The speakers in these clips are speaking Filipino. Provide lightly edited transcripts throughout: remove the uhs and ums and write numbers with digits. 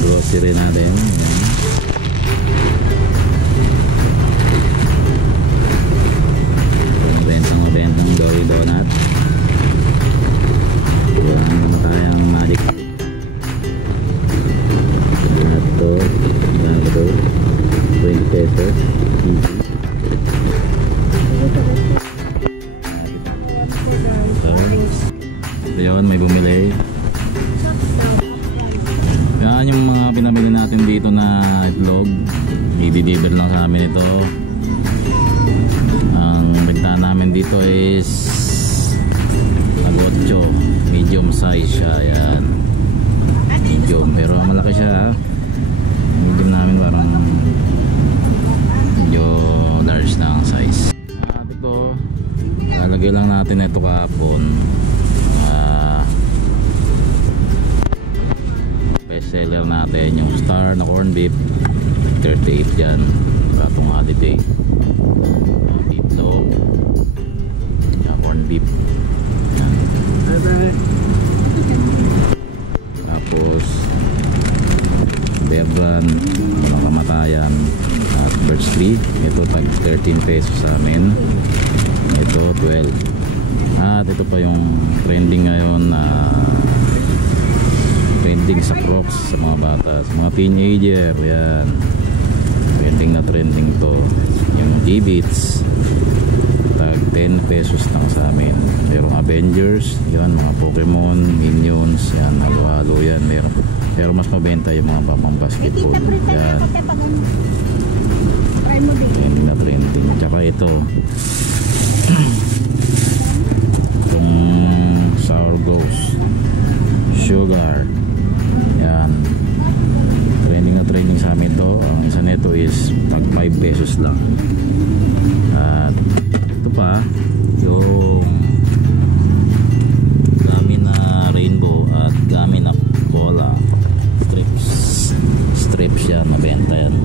Grocery natin. Mabentang Dory Donut. Wala naman tayong magic. Ito, ito, 20 pesos. So, yun, may bumili. Yan yung mga pinamili natin dito na itlog. I-deliver lang sa amin ito. Ang benta namin dito is Agotcho, medium size siya. Yan, medium, pero malaki siya ha. Medium namin parang medyo large na ang size. At ito, lalagay lang natin ito kahapon. Seller natin yung star na corn beef, 38 yan para itong holiday. Beef dog, corn beef yan. Tapos bear brand, walang kamatayan, at birch tree, ito tag 13 pesos sa amin, ito 12. At ito pa yung trending ngayon na trending sa Crocs sa mga bata, sa mga teenager. Yan, trending to yung G-Beats, tag 10 pesos lang sa amin. Merong Avengers, yan, mga Pokemon, Minions, yan, halo-halo yan. Meron, pero mas mabenta yung mga pang basketball. Yan, trending na trending. Tsaka ito itong Sour Ghost Sugar. Yan, trending na trending sa amin to. Ang isa nito is pag 5 pesos lang. At ito pa yung gamin na rainbow at gamin na cola strips yan, mabenta yan.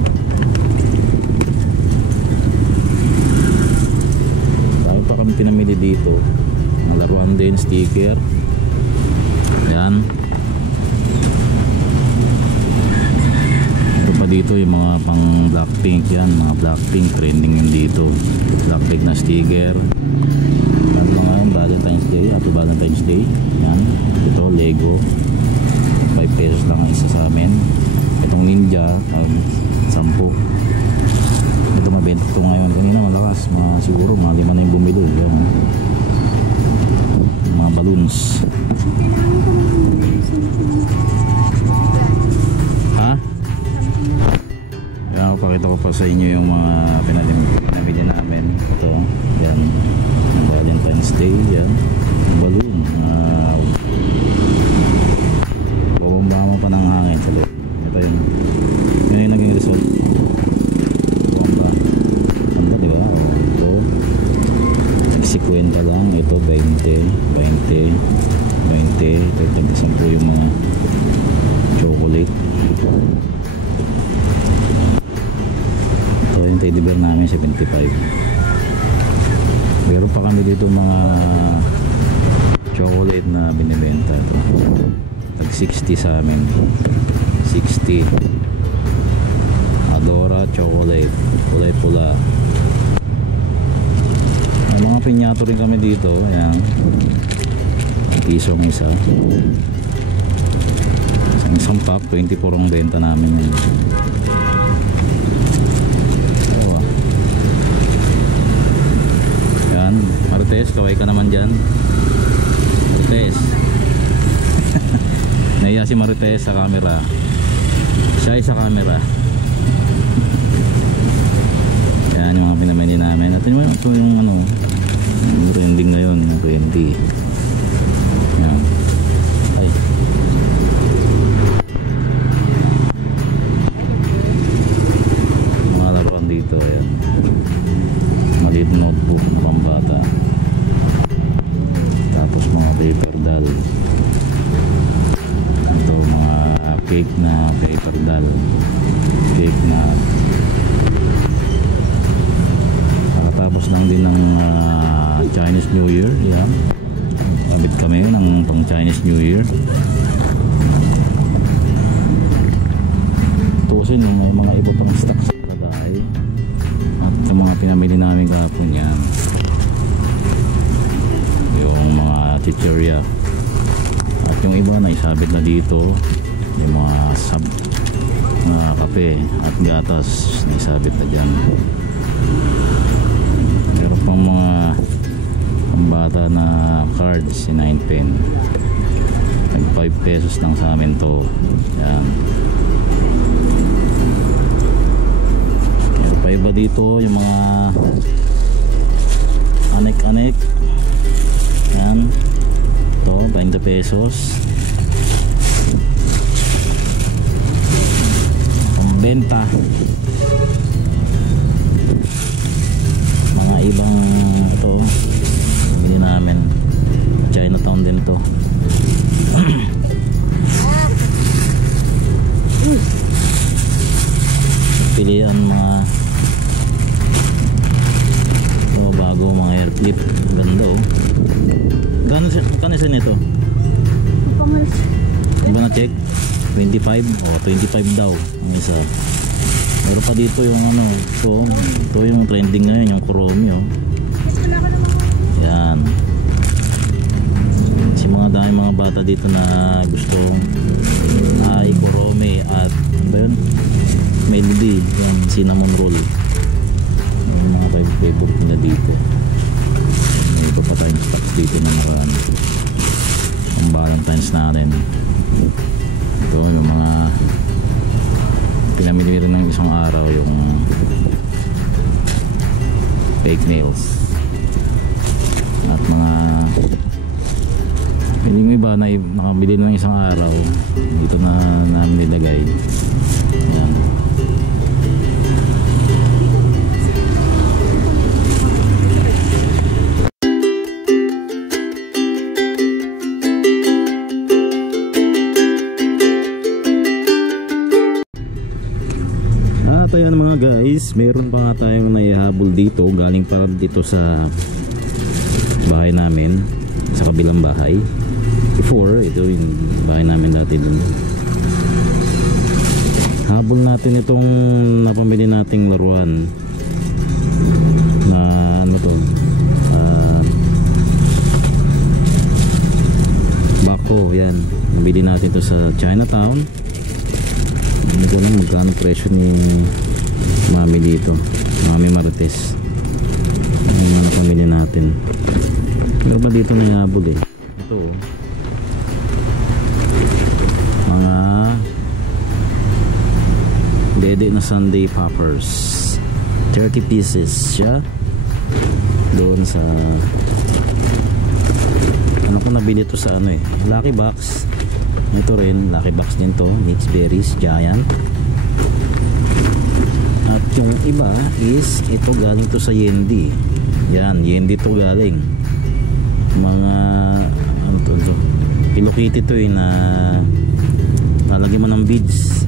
Dahil pa kami pinamili dito, ang laruan din, sticker. Yan, dito yung mga pang Blackpink, yan, mga Blackpink trending yun dito. Blackpink na sticker. Ano ba ngayon, Valentine's Day, Happy Valentine's Day. Yan, ito Lego, 5 pesos lang ang isa sa amin. Itong Ninja, 10. Ito mabenta ito ngayon, kanina malakas, siguro mga 5 na yung bumili. Yan, mga balloons. Pakita ko pa sa inyo yung mga pinamili namin. Ito, yan, Valentine's Day, yan, balloon. Babamba mo pa ng hangin sa loob. Ito yun, yun yung naging result. Babamba, ganda diba? Ito nag-50 lang, ito 20, 20, 20, ito 10 yung mga chocolate. Yung teddy bear namin 75. Meron pa kami dito mga chocolate na binibenta. Ito tag 60 sa amin, 60. Adora chocolate, kulay pula. May mga pinyato rin kami dito. Ayan, piso ang isa. Isang pack 24 ang benta namin yun. Yan, Marites, kaway ka naman dyan. Marites. Naiya si Marites sa camera. Siya ay sa camera. Yan yung mga pinamili namin. At ito yung ano, trending ngayon, 20. Yan. Ay. Mga laruan dito, ayan. Maliit notebook na pambata. Tapos mga paper doll. Ito mga cake na paper doll. Cake na tapos lang din ng Chinese New Year. Yan, kabit kami ng pang Chinese New Year. Tusin may mga iba pang stock sa lagay. At yung mga pinamili namin kahapon, yan yung mga chicheria. At yung iba na isabit na dito, yung mga kape at gatas na isabit na dyan. Meron pang mga pambata na cards, si 9 pen. Nag 5 pesos lang sa amin to. Yan. Meron pa iba dito yung mga anek-anek. Yan. Ito, 20 pesos. Pambenta. Mga ibang ito bili namin, Chinatown din to. Pilihan mga bago, mga hair clip. Ganda oh. Gano'n sa nito? Ba na check? 25? O 25 daw ang isa. Meron pa dito yung ano, ito yung trending ngayon, yung Kuromi oh. Yan. Si mga dami mga bata dito na gusto ay Kuromi at ano ba yun? Melody, yan, cinnamon roll. Yung mga favorite nila dito. May iba pa tayong stocks dito na marami. Ang Valentine's natin. Ito yung mga pinamili rin ng isang araw, yung fake nails at mga yung iba na nakabili ng isang araw dito na namin nilagay. Ayan. Ayan mga guys, meron pa nga tayong naihabol dito, galing para dito sa bahay namin, sa kabilang bahay. Before, ito yung bahay namin dati dun. Habol natin itong napamili nating laruan na ano to, bako, yan. Nabili natin to sa Chinatown. Hindi ko lang magkano presyo ni Mami dito, Mami Marites. Yung mga pamilya natin. Pero ba dito nangabog eh. Ito mga dede na Sunday poppers, 30 pieces siya. Doon sa ano ko nabili to sa ano eh, Lucky Box. Ito rin, Lucky Box din to, Mixed Berries, Giant. At yung iba is, ito galing to sa Yendi. Yan, Yendi to galing. Mga, ano to, Hello Kitty to eh, na lalagyan mo ng beads.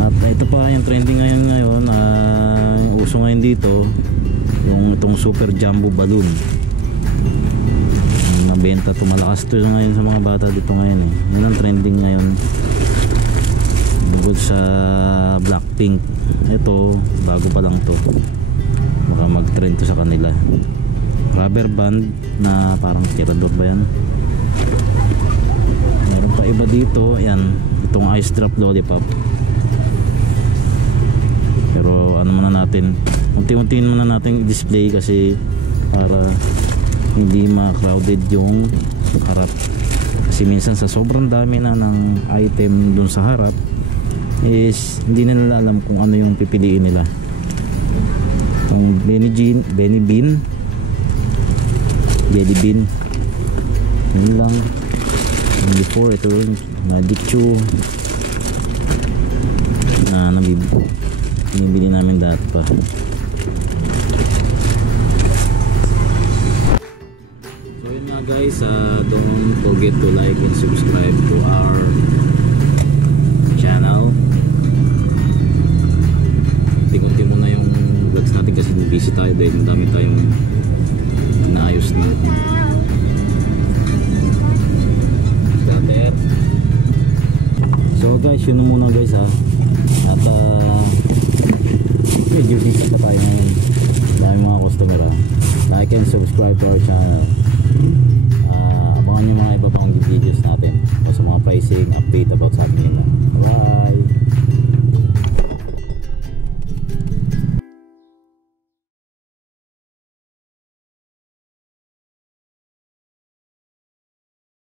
At ito pa yung trending ngayon, yung uso ngayon dito, yung itong Super Jumbo Balloon. Benta to, malakas to ngayon sa mga bata dito ngayon eh. Yan ang trending ngayon bukod sa Blackpink. Ito bago pa lang to, baka mag trend to sa kanila. Rubber band na parang tirador ba yan. Meron pa iba dito, yan, itong ice drop lollipop. Pero ano muna natin, unti-untiin muna natin i-display kasi para hindi ma-crowded yung harap. Kasi minsan sa sobrang dami na ng item dun sa harap is hindi nila alam kung ano yung pipiliin nila. Itong Benny Bean Jelly Bean, yun lang. And before, ito Magic Chew na nabibili namin dati pa. So yun nga guys, don't forget to like and subscribe to our channel. Unti-unti muna yung vlogs natin kasi busy tayo dahil dami tayong naayos na. So guys, yun na muna guys ha. At medyo busy pa tayo ngayon. Dami mga customer ha. Like and subscribe to our channel. Abangan nyo mga iba pang videos natin o sa mga pricing update about sa atin nila. Bye!